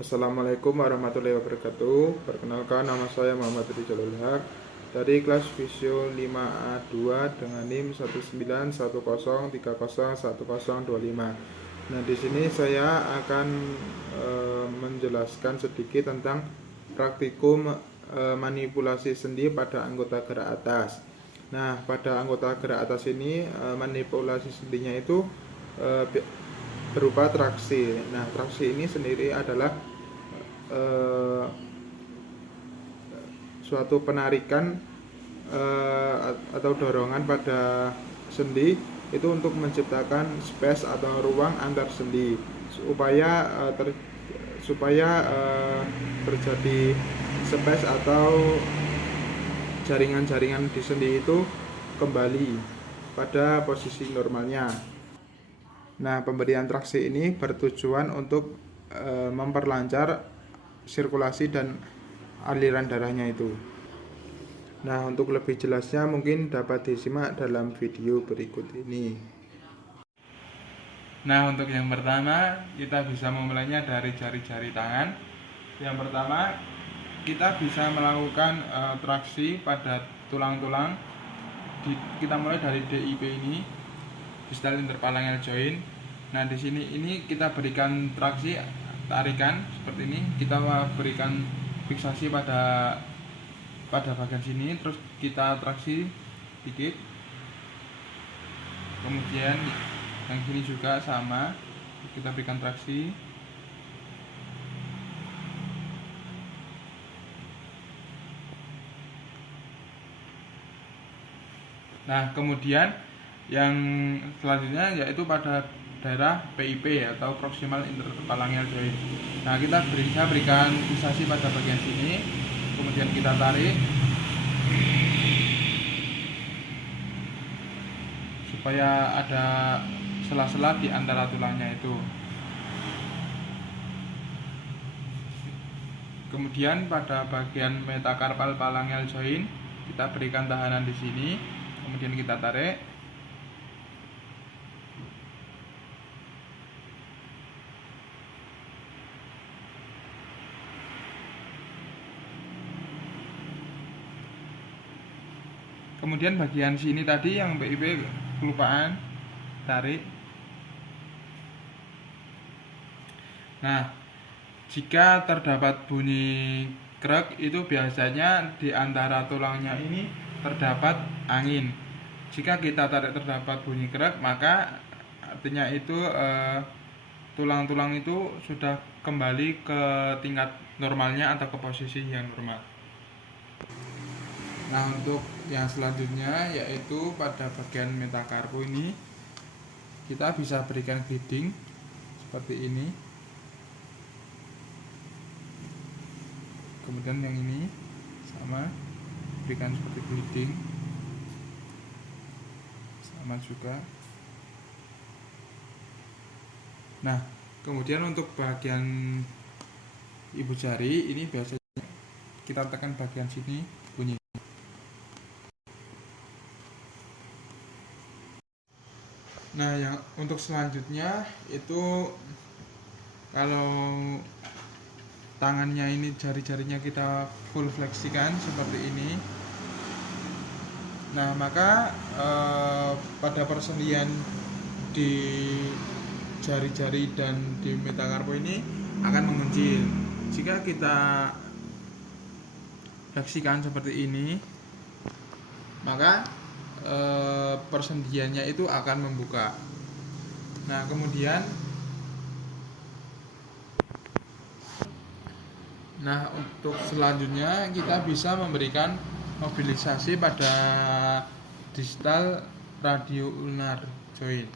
Assalamualaikum warahmatullahi wabarakatuh. Perkenalkan, nama saya Muhammad Rizalul Haq dari kelas Visio 5A2 dengan NIM 19103010125. Nah, di sini saya akan menjelaskan sedikit tentang praktikum manipulasi sendi pada anggota gerak atas. Nah, pada anggota gerak atas ini manipulasi sendinya itu berupa traksi. Nah, traksi ini sendiri adalah eh, suatu penarikan atau dorongan pada sendi itu untuk menciptakan space atau ruang antar sendi supaya terjadi space atau jaringan-jaringan di sendi itu kembali pada posisi normalnya. Nah, pemberian traksi ini bertujuan untuk memperlancar sirkulasi dan aliran darahnya itu. Nah, untuk lebih jelasnya mungkin dapat disimak dalam video berikut ini. Nah, untuk yang pertama, kita bisa memulainya dari jari-jari tangan. Yang pertama, kita bisa melakukan traksi pada tulang-tulang. Kita mulai dari DIP ini, distal interphalangeal joint. Nah, di sini ini kita berikan traksi, tarikan seperti ini. Kita berikan fiksasi pada bagian sini, terus kita traksi dikit. Kemudian yang sini juga sama, kita berikan traksi. Nah, kemudian yang selanjutnya yaitu pada daerah PIP atau proximal interphalangeal joint. Nah, kita bisa berikan fiksasi pada bagian sini, kemudian kita tarik supaya ada sela-sela di antara tulangnya itu. Kemudian pada bagian metacarpal phalangeal joint kita berikan tahanan di sini, kemudian kita tarik. Kemudian bagian sini tadi yang PIP kelupaan, tarik. Nah, jika terdapat bunyi krek itu biasanya di antara tulangnya ini terdapat angin. Jika kita tarik terdapat bunyi krek, maka artinya itu tulang-tulang itu sudah kembali ke tingkat normalnya atau ke posisi yang normal. Nah, untuk yang selanjutnya yaitu pada bagian metacarpo ini kita bisa berikan bleeding seperti ini. Kemudian yang ini sama, berikan seperti bleeding, sama juga. Nah, kemudian untuk bagian ibu jari ini biasanya kita tekan bagian sini, bunyi. Nah, yang untuk selanjutnya itu kalau tangannya ini, jari-jarinya kita full fleksikan seperti ini. Nah, maka pada persendian di jari-jari dan di metacarpo ini akan menguncil. Jika kita fleksikan seperti ini, maka persendiannya itu akan membuka. Nah, kemudian untuk selanjutnya kita bisa memberikan mobilisasi pada distal radio-ulnar joint.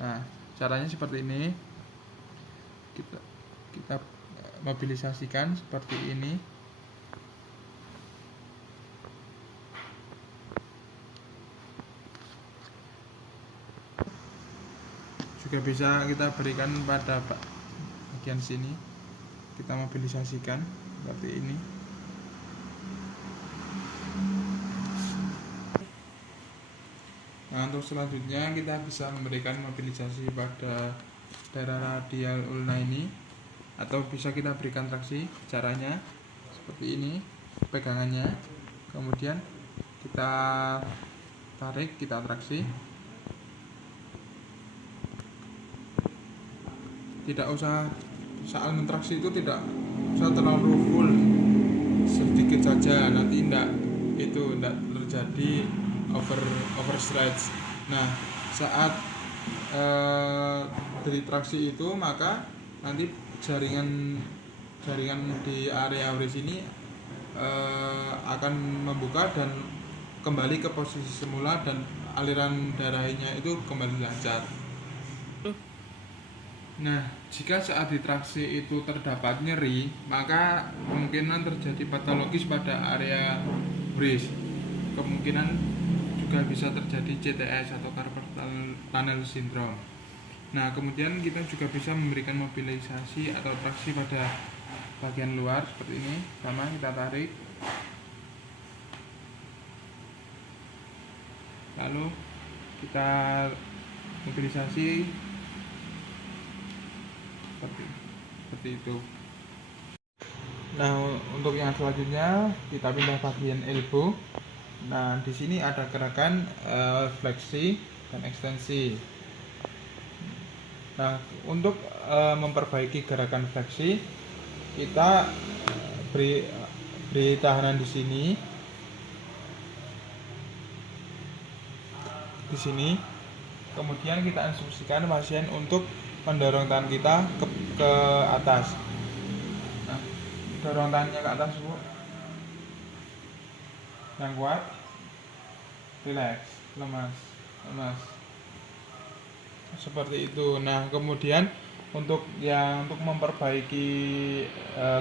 Nah, caranya seperti ini. Kita mobilisasikan seperti ini. Juga bisa kita berikan pada bagian sini, kita mobilisasikan seperti ini. Nah, untuk selanjutnya kita bisa memberikan mobilisasi pada daerah radial ulna ini. atau bisa kita berikan traksi. Caranya seperti ini, pegangannya, kemudian kita tarik, kita traksi. Tidak usah, saat mentraksi itu tidak usah terlalu full, sedikit saja, nanti tidak terjadi overstretch. Nah, saat dari traksi itu, maka nanti jaringan di area wrist ini akan membuka dan kembali ke posisi semula, dan aliran darahnya itu kembali lancar. Nah, jika saat ditraksi itu terdapat nyeri, maka kemungkinan terjadi patologis pada area wrist. Kemungkinan juga bisa terjadi CTS atau carpal tunnel syndrome. Nah, kemudian kita juga bisa memberikan mobilisasi atau traksi pada bagian luar seperti ini. Sama, kita tarik, lalu kita mobilisasi seperti itu. Nah, untuk yang selanjutnya kita pindah bagian elbow. Nah, di sini ada gerakan fleksi dan ekstensi. Nah, untuk memperbaiki gerakan fleksi, kita beri tahanan di sini. Kemudian kita instruksikan pasien untuk mendorong tangan kita ke atas. Nah, dorong tangannya ke atas, Bu. Yang kuat, relax, lemas. Seperti itu. Nah, kemudian untuk memperbaiki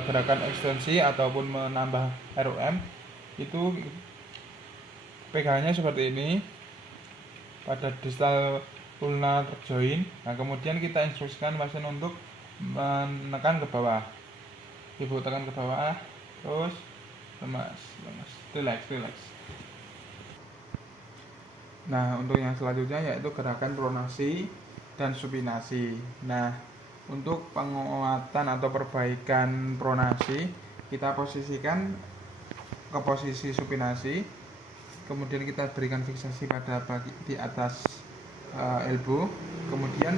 gerakan ekstensi ataupun menambah ROM, itu pegangannya seperti ini pada distal ulnar joint. Nah, kemudian kita instruksikan pasien untuk menekan ke bawah. Ibu tekan ke bawah, terus lemas, relax. Nah, untuk yang selanjutnya yaitu gerakan pronasi dan supinasi. Nah, untuk penguatan atau perbaikan pronasi, kita posisikan ke posisi supinasi, kemudian kita berikan fiksasi pada di atas elbow, kemudian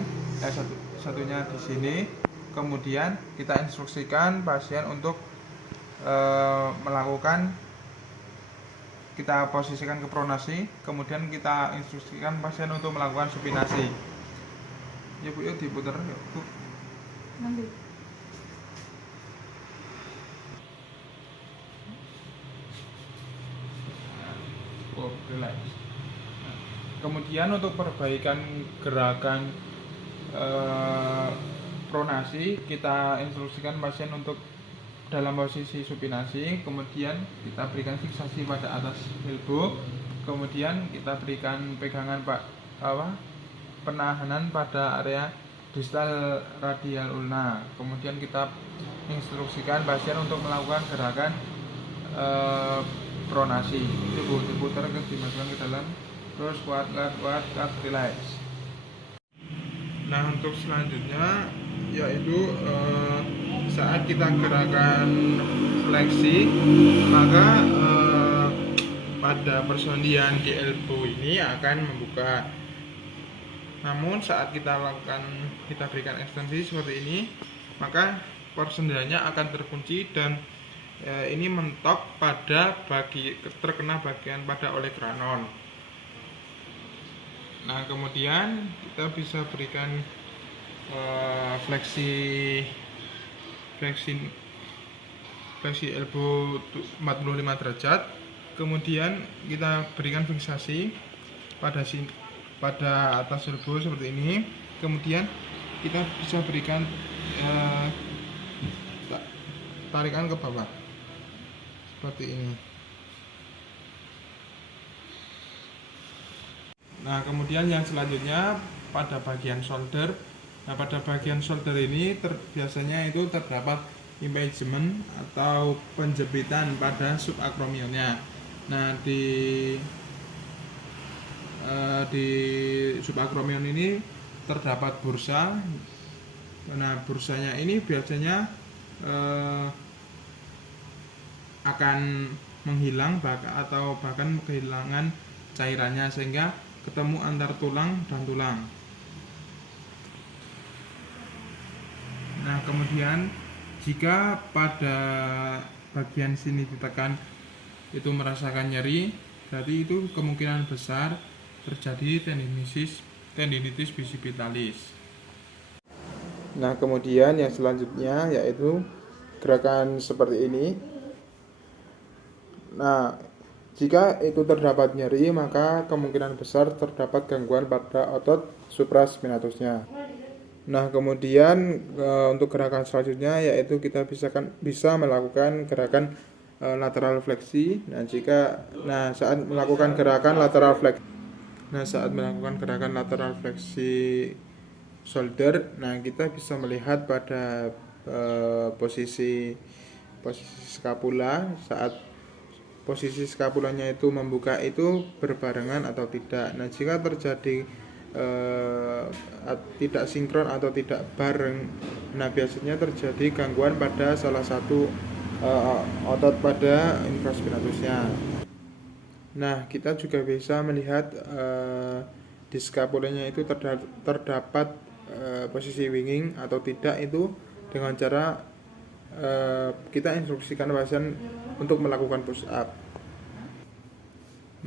satunya di sini, kemudian kita instruksikan pasien untuk kita posisikan ke pronasi, kemudian kita instruksikan pasien untuk melakukan supinasi. Ya Bu, yuk diputar yuk Bu. Nanti. Oh, relax. Kemudian untuk perbaikan gerakan pronasi, kita instruksikan pasien untuk dalam posisi supinasi, kemudian kita berikan fiksasi pada atas elbow, kemudian kita berikan pegangan penahanan pada area distal radial ulna, kemudian kita instruksikan pasien untuk melakukan gerakan pronasi. Diputar, dimasukkan ke dalam, terus kuat, relax. Nah, untuk selanjutnya yaitu saat kita gerakan fleksi, maka pada persendian di elbow ini akan membuka. Namun saat kita berikan ekstensi seperti ini, maka persendiannya akan terkunci dan ini mentok terkena bagian pada oleh granon. Nah, kemudian kita bisa berikan fleksi elbow 45 derajat, kemudian kita berikan fiksasi pada atas elbow seperti ini, kemudian kita bisa berikan tarikan ke bawah seperti ini. Nah, kemudian yang selanjutnya pada bagian shoulder. Nah, pada bagian shoulder ini biasanya itu terdapat impingement atau penjepitan pada subakromionnya. Nah, di subakromion ini terdapat bursa Nah, bursanya ini biasanya akan menghilang atau bahkan kehilangan cairannya, sehingga ketemu antar tulang dan tulang. Nah, kemudian jika pada bagian sini ditekan itu merasakan nyeri, berarti itu kemungkinan besar terjadi tendinitis bicipitalis. Nah, kemudian yang selanjutnya yaitu gerakan seperti ini. Nah, jika itu terdapat nyeri, maka kemungkinan besar terdapat gangguan pada otot supraspinatusnya. Nah, kemudian untuk gerakan selanjutnya yaitu kita bisa melakukan gerakan lateral fleksi. Saat melakukan gerakan lateral fleksi shoulder, kita bisa melihat pada posisi skapula. Saat posisi skapulanya itu membuka itu berbarengan atau tidak. Nah, jika terjadi tidak sinkron atau tidak bareng, biasanya terjadi gangguan pada salah satu otot pada infraspinatusnya. Nah, kita juga bisa melihat di skapulanya itu terdapat posisi winging atau tidak, itu dengan cara kita instruksikan pasien untuk melakukan push up.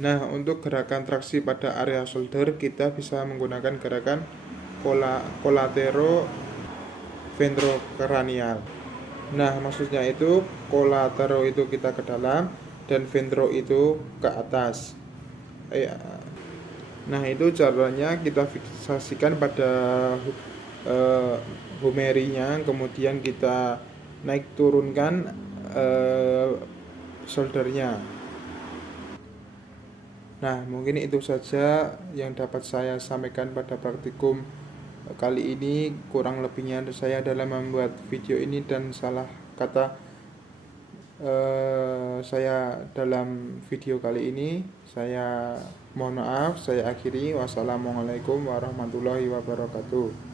Nah, untuk gerakan traksi pada area shoulder, kita bisa menggunakan gerakan colatero-ventrocranial. Nah, maksudnya itu colatero itu kita ke dalam dan ventro itu ke atas. Nah, itu caranya kita fiksasikan pada humerinya, kemudian kita naik turunkan shouldernya. Nah, mungkin itu saja yang dapat saya sampaikan pada praktikum kali ini. Kurang lebihnya saya dalam membuat video ini dan salah kata saya dalam video kali ini, saya mohon maaf. Saya akhiri. Wassalamualaikum warahmatullahi wabarakatuh.